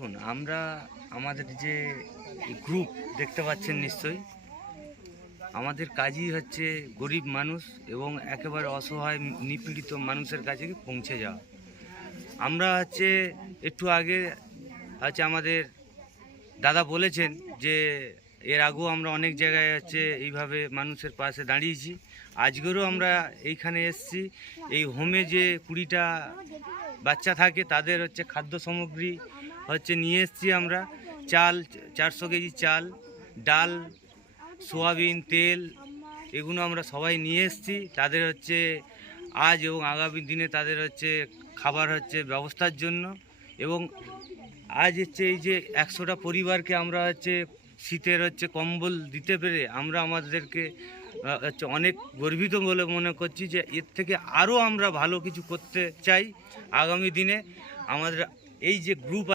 দেখুন, আমরা আমাদের যে গ্রুপ দেখতে পাচ্ছেন নিশ্চয়ই, আমাদের কাজই হচ্ছে গরিব মানুষ এবং একেবারে অসহায় নিপীড়িত মানুষের কাছে পৌঁছে যাওয়া। আমরা হচ্ছে একটু আগে আমাদের দাদা বলেছেন যে এর আগেও আমরা অনেক জায়গায় এইভাবে মানুষের পাশে দাঁড়িয়েছি। আজকেরও আমরা এইখানে এসেছি। এই হোমে যে 20টা বাচ্চা থাকে তাদের খাদ্য সামগ্রী নিয়ে এসেছি আমরা। চাল, 400 কেজি চাল, ডাল, সোয়াবিন, তেল, এগুলো আমরা সবাই নিয়ে এসেছি। তাদের আজ এবং আগামী দিনে তাদের খাবার ব্যবস্থার জন্য। এবং আজ এই যে 100টা পরিবারকে আমরা শীতের কম্বল দিতে পেরে আমরা আমাদেরকে অনেক গর্বিত বলে মনে করছি যে এর থেকে আরও আমরা ভালো কিছু করতে চাই আগামী দিনে। আমাদের এই যে গ্রুপ